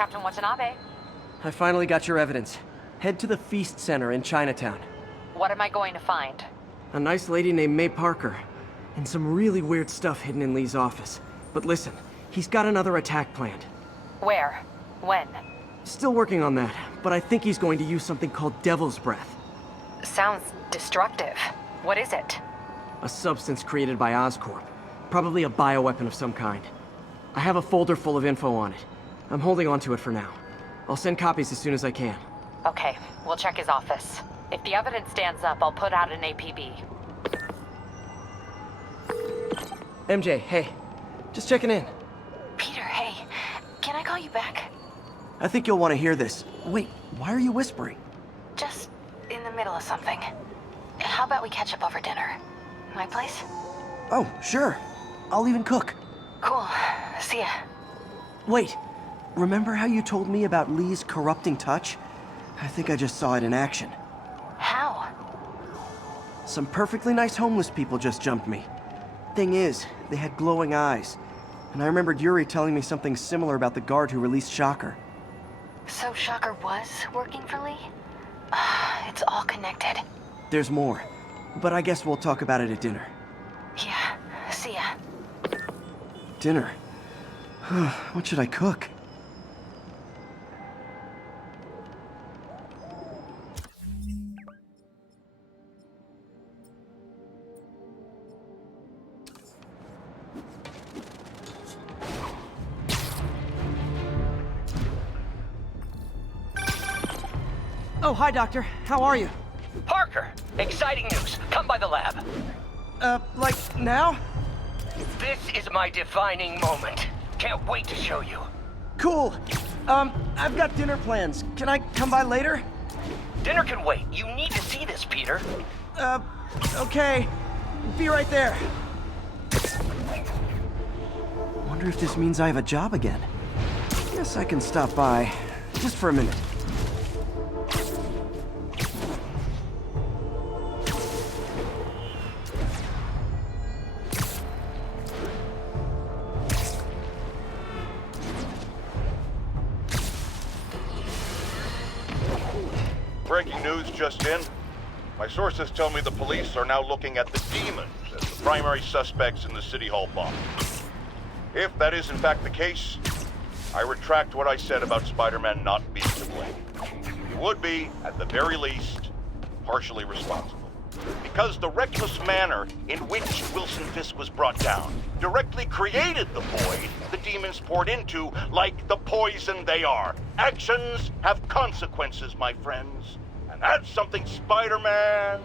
Captain Watanabe. I finally got your evidence. Head to the Feast Center in Chinatown. What am I going to find? A nice lady named May Parker. And some really weird stuff hidden in Lee's office. But listen, he's got another attack planned. Where? When? Still working on that, but I think he's going to use something called Devil's Breath. Sounds destructive. What is it? A substance created by Oscorp. Probably a bioweapon of some kind. I have a folder full of info on it. I'm holding on to it for now. I'll send copies as soon as I can. Okay, we'll check his office. If the evidence stands up, I'll put out an APB. MJ, hey. Just checking in. Peter, hey. Can I call you back? I think you'll want to hear this. Wait, why are you whispering? Just in the middle of something. How about we catch up over dinner? My place? Oh, sure. I'll even cook. Cool. See ya. Wait, remember how you told me about Lee's corrupting touch? I think I just saw it in action. How? Some perfectly nice homeless people just jumped me. Thing is, they had glowing eyes. And I remembered Yuri telling me something similar about the guard who released Shocker. So Shocker was working for Lee? It's all connected. There's more, but I guess we'll talk about it at dinner. Yeah, see ya. Dinner? What should I cook? Oh, hi, Doctor. How are you? Parker, exciting news. Come by the lab. Like now? This is my defining moment. Can't wait to show you. Cool. I've got dinner plans. Can I come by later? Dinner can wait. You need to see this, Peter. Okay. Be right there. Wonder if this means I have a job again. Guess I can stop by. Just for a minute. Breaking news just in. My sources tell me the police are now looking at the demons as the primary suspects in the City Hall bomb. If that is in fact the case, I retract what I said about Spider-Man not being to blame. He would be, at the very least, partially responsible. Because the reckless manner in which Wilson Fisk was brought down directly created the void the demons poured into, like the poison they are. Actions have consequences, my friends. And that's something Spider-Man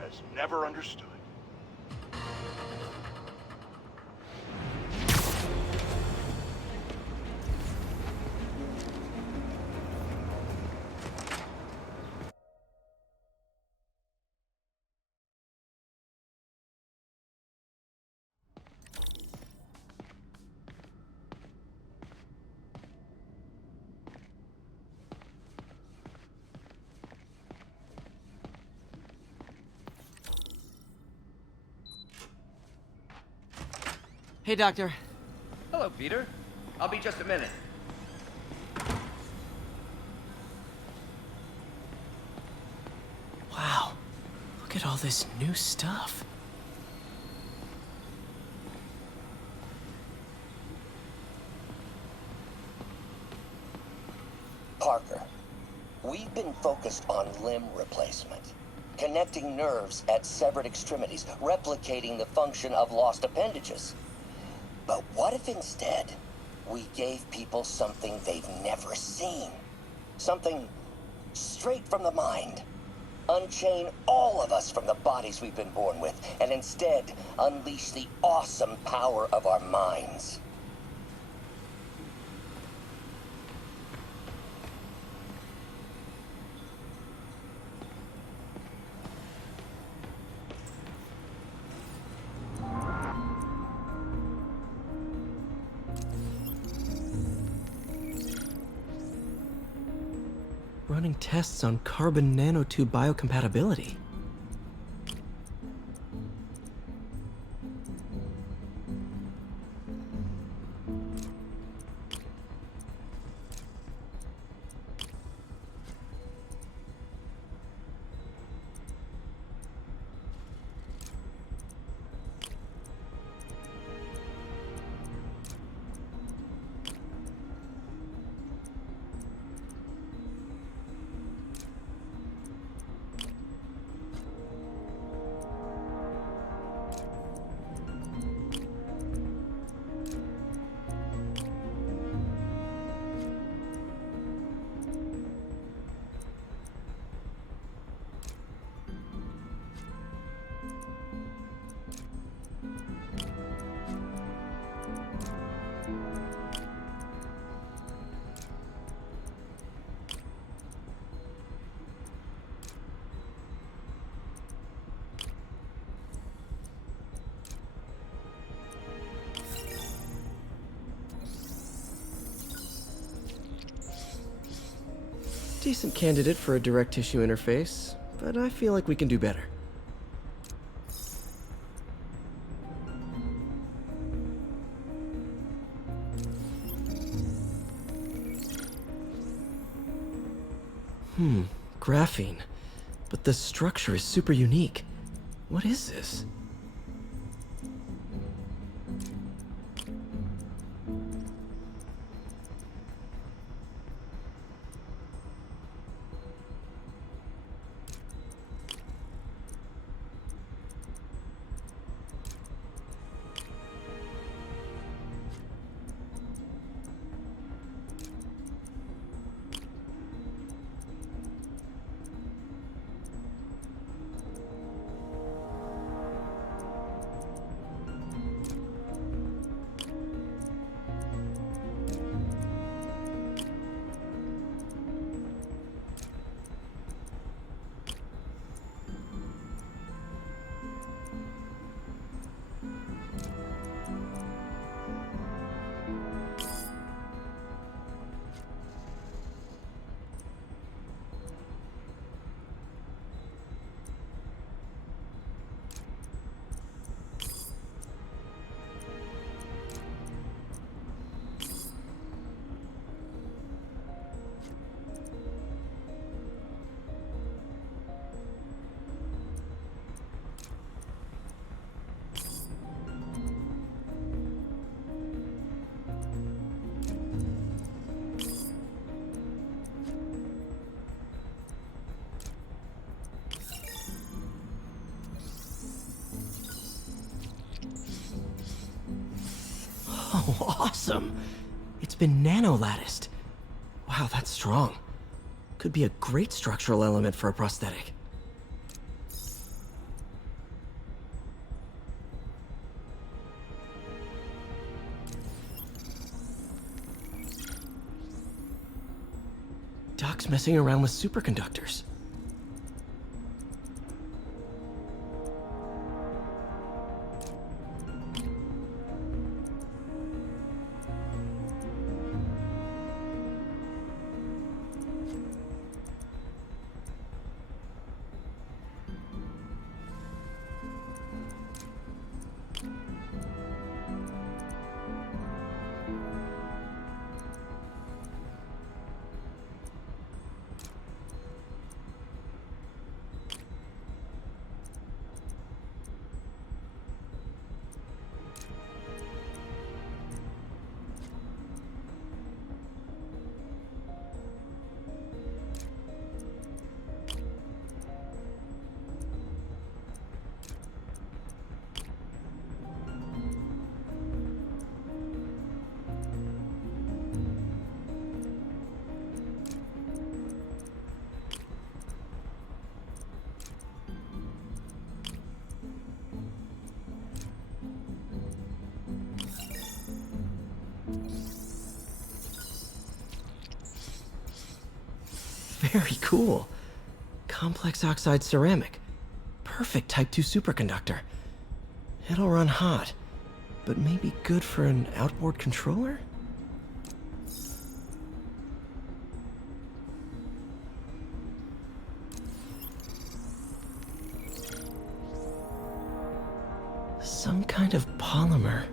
has never understood. Hey, Doctor. Hello, Peter. I'll be just a minute. Wow. Look at all this new stuff. Parker, we've been focused on limb replacement, connecting nerves at severed extremities, replicating the function of lost appendages. But what if instead we gave people something they've never seen? Something straight from the mind. Unchain all of us from the bodies we've been born with, and instead unleash the awesome power of our minds. Running tests on carbon nanotube biocompatibility. Decent candidate for a direct tissue interface, but I feel like we can do better. Graphene. But the structure is super unique. What is this? Oh, awesome! It's been nano-latticed. Wow, that's strong. Could be a great structural element for a prosthetic. Doc's messing around with superconductors. Very cool. Complex oxide ceramic. Perfect Type 2 superconductor. It'll run hot, but maybe good for an outboard controller? Some kind of polymer.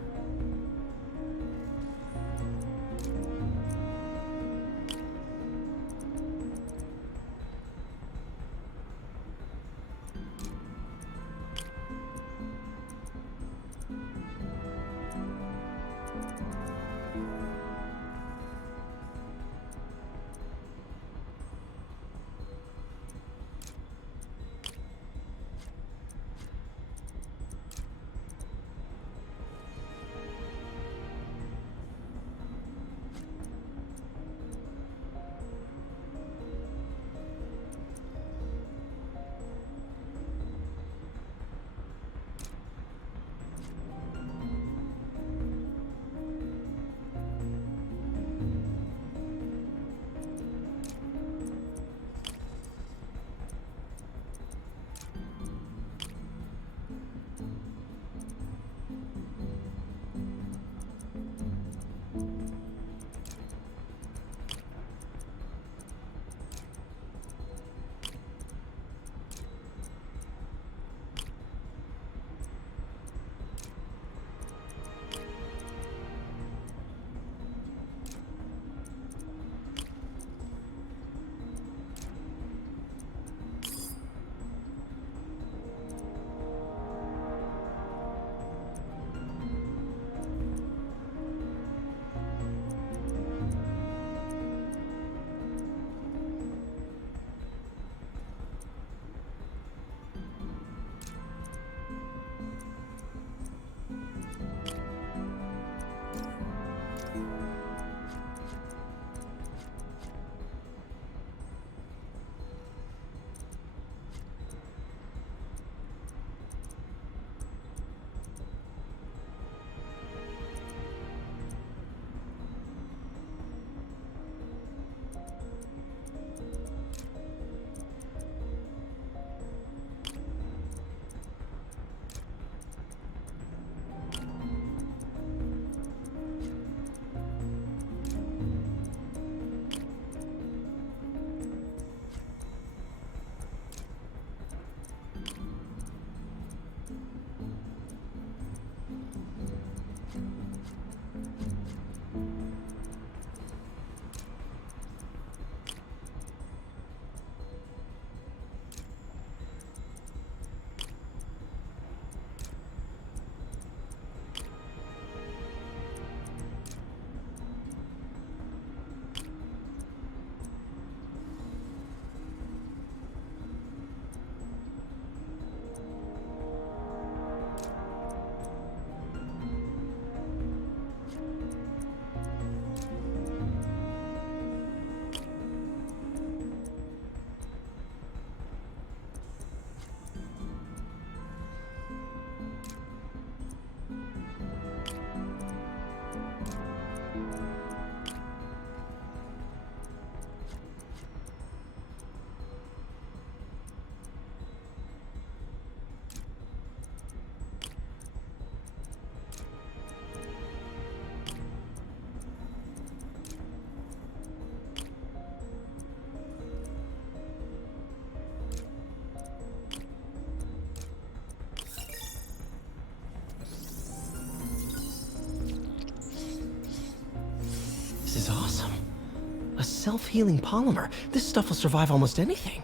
self-healing polymer. This stuff will survive almost anything.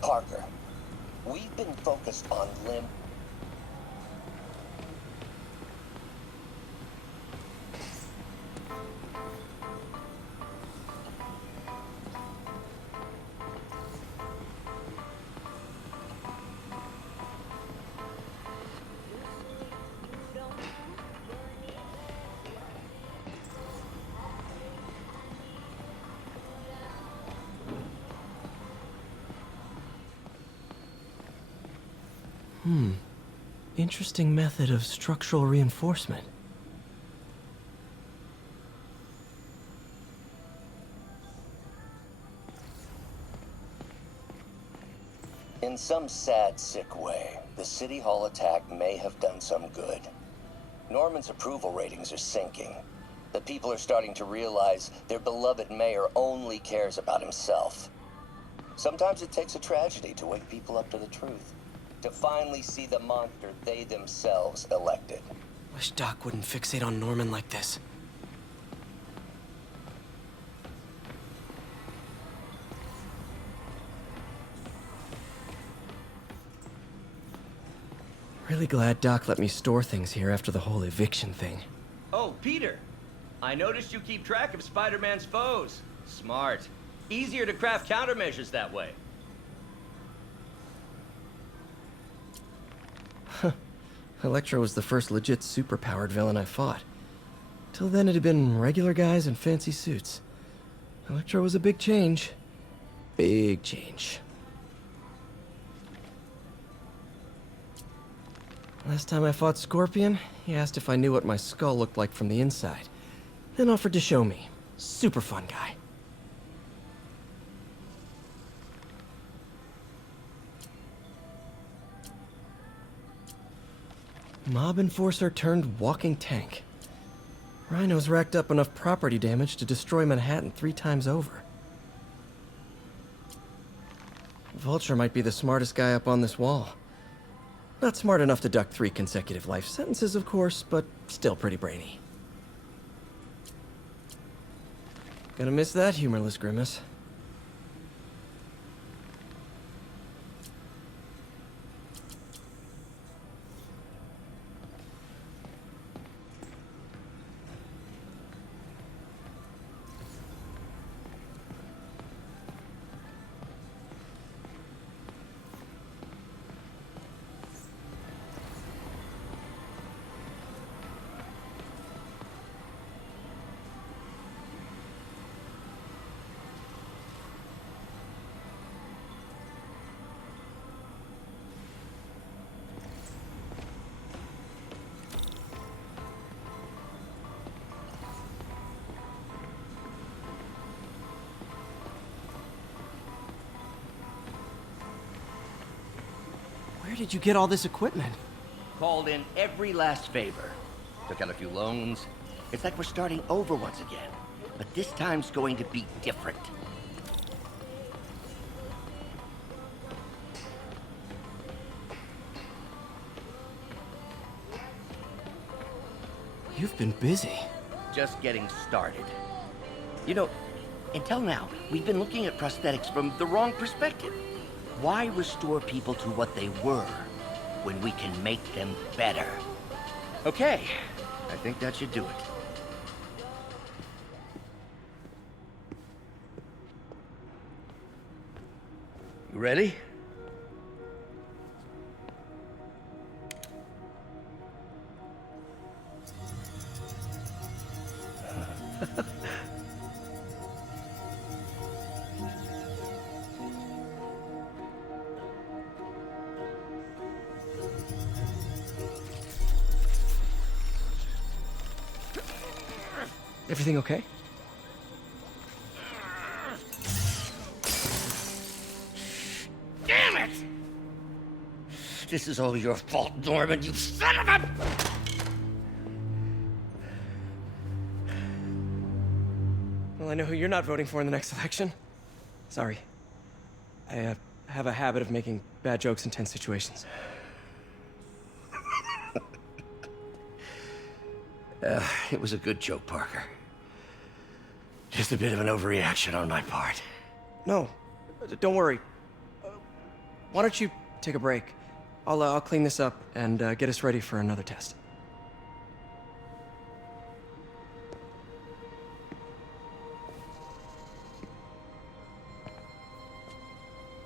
Parker, we've been focused on Lim. Interesting method of structural reinforcement. In some sad, sick way, the City Hall attack may have done some good. Norman's approval ratings are sinking. The people are starting to realize their beloved mayor only cares about himself. Sometimes it takes a tragedy to wake people up to the truth. To finally see the monster they themselves elected. Wish Doc wouldn't fixate on Norman like this. Really glad Doc let me store things here after the whole eviction thing. Oh, Peter. I noticed you keep track of Spider-Man's foes. Smart. Easier to craft countermeasures that way. Electro was the first legit superpowered villain I fought. Till then it had been regular guys in fancy suits. Electro was a big change. Big change. Last time I fought Scorpion, he asked if I knew what my skull looked like from the inside. Then offered to show me. Super fun guy. Mob enforcer turned walking tank. Rhino's racked up enough property damage to destroy Manhattan 3 times over. Vulture might be the smartest guy up on this wall. Not smart enough to duck 3 consecutive life sentences, of course, but still pretty brainy. Gonna miss that humorless grimace. Where did you get all this equipment? Called in every last favor. Took out a few loans. It's like we're starting over once again. But this time's going to be different. You've been busy. Just getting started. You know, until now, we've been looking at prosthetics from the wrong perspective. Why restore people to what they were when we can make them better? Okay, I think that should do it. You ready? Everything okay? Damn it! This is all your fault, Norman, you son of a... Well, I know who you're not voting for in the next election. Sorry. I have a habit of making bad jokes in tense situations. It was a good joke, Parker. Just a bit of an overreaction on my part. No, don't worry. Why don't you take a break? I'll clean this up and get us ready for another test.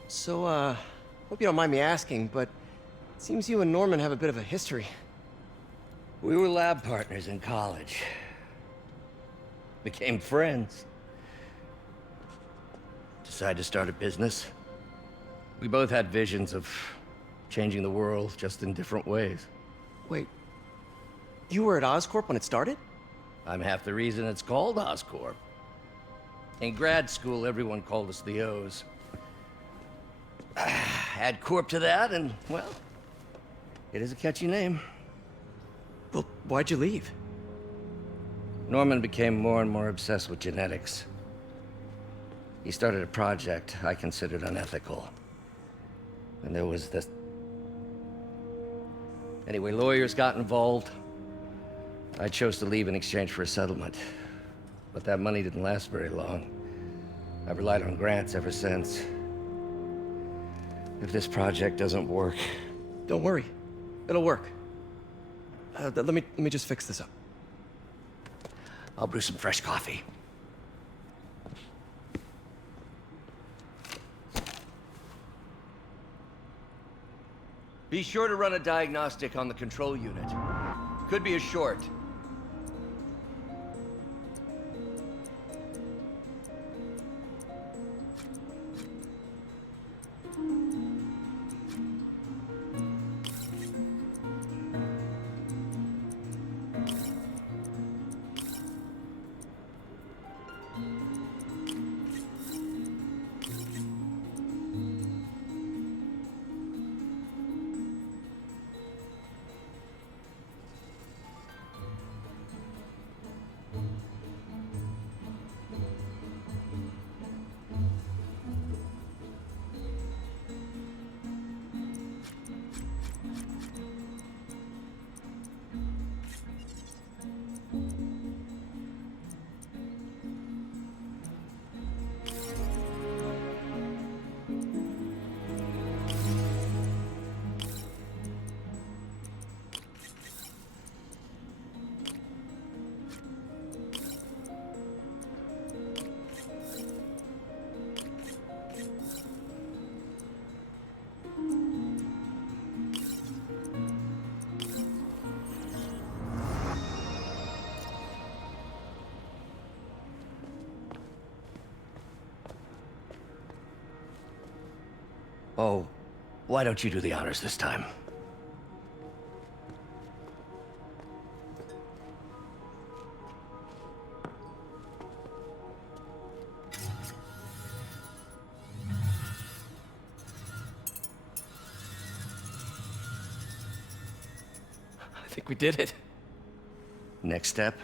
So, hope you don't mind me asking, but it seems you and Norman have a bit of a history. We were lab partners in college. Became friends. Decided to start a business. We both had visions of changing the world, just in different ways. Wait, you were at Oscorp when it started? I'm half the reason it's called Oscorp. In grad school, everyone called us the O's. Add Corp to that, and, well, it is a catchy name. Well, why'd you leave? Norman became more and more obsessed with genetics. He started a project I considered unethical. And there was this... Anyway, lawyers got involved. I chose to leave in exchange for a settlement. But that money didn't last very long. I've relied on grants ever since. If this project doesn't work... Don't worry, it'll work. Let me just fix this up. I'll brew some fresh coffee. Be sure to run a diagnostic on the control unit. Could be a short. Oh, why don't you do the honors this time? I think we did it. Next step,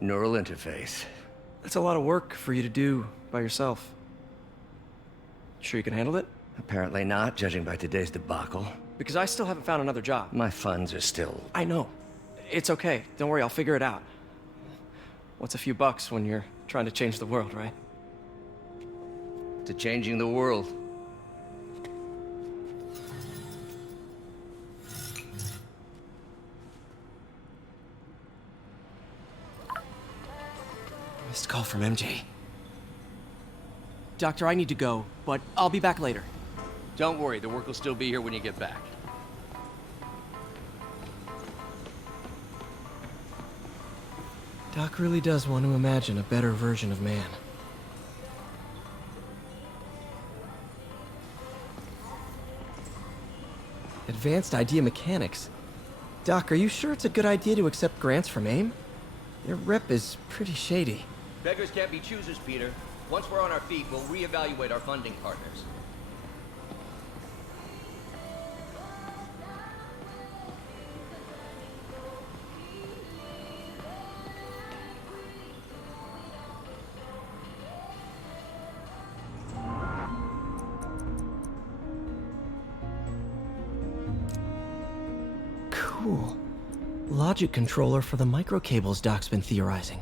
neural interface. That's a lot of work for you to do by yourself. Sure you can handle it? Apparently not, judging by today's debacle. Because I still haven't found another job. My funds are still... I know. It's okay. Don't worry, I'll figure it out. What's a few bucks when you're trying to change the world, right? to changing the world. Missed call from MJ. Doctor, I need to go, but I'll be back later. Don't worry, the work will still be here when you get back. Doc really does want to imagine a better version of man. Advanced Idea Mechanics. Doc, are you sure it's a good idea to accept grants from AIM? Their rep is pretty shady. Beggars can't be choosers, Peter. Once we're on our feet, we'll reevaluate our funding partners. Cool. Logic controller for the microcables Doc's been theorizing.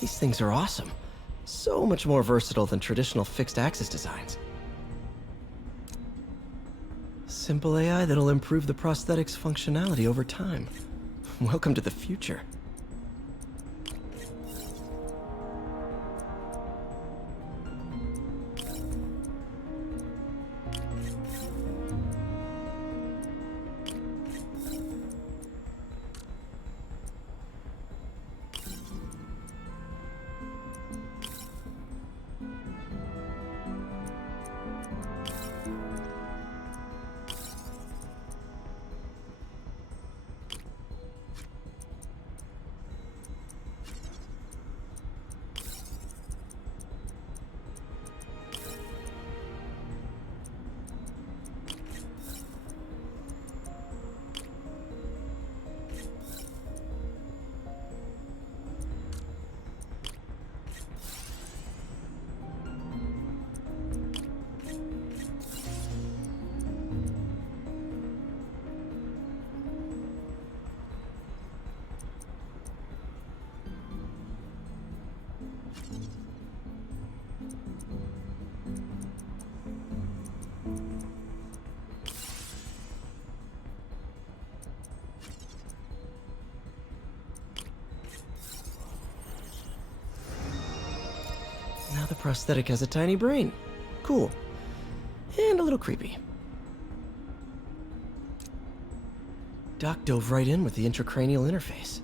These things are awesome. So much more versatile than traditional fixed-axis designs. Simple AI that'll improve the prosthetic's functionality over time. Welcome to the future. Now the prosthetic has a tiny brain. Cool. And a little creepy. Doc dove right in with the intracranial interface.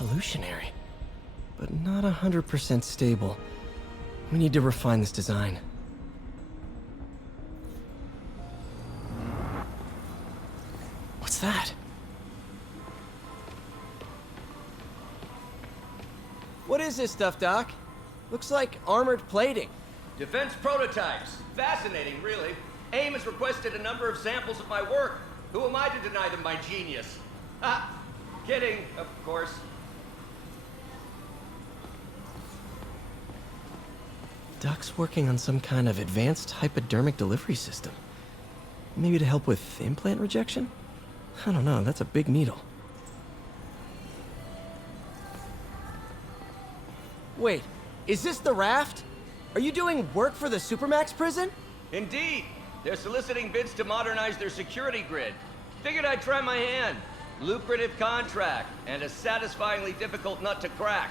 Revolutionary, but not 100% stable. We need to refine this design. that? What is this stuff, Doc? Looks like armored plating. Defense prototypes. Fascinating, really. AIM has requested a number of samples of my work. Who am I to deny them my genius? Ah, kidding, of course. Doc's working on some kind of advanced hypodermic delivery system. Maybe to help with implant rejection? I don't know, that's a big needle. Wait, is this the raft? Are you doing work for the Supermax prison? Indeed. They're soliciting bids to modernize their security grid. Figured I'd try my hand. Lucrative contract, and a satisfyingly difficult nut to crack.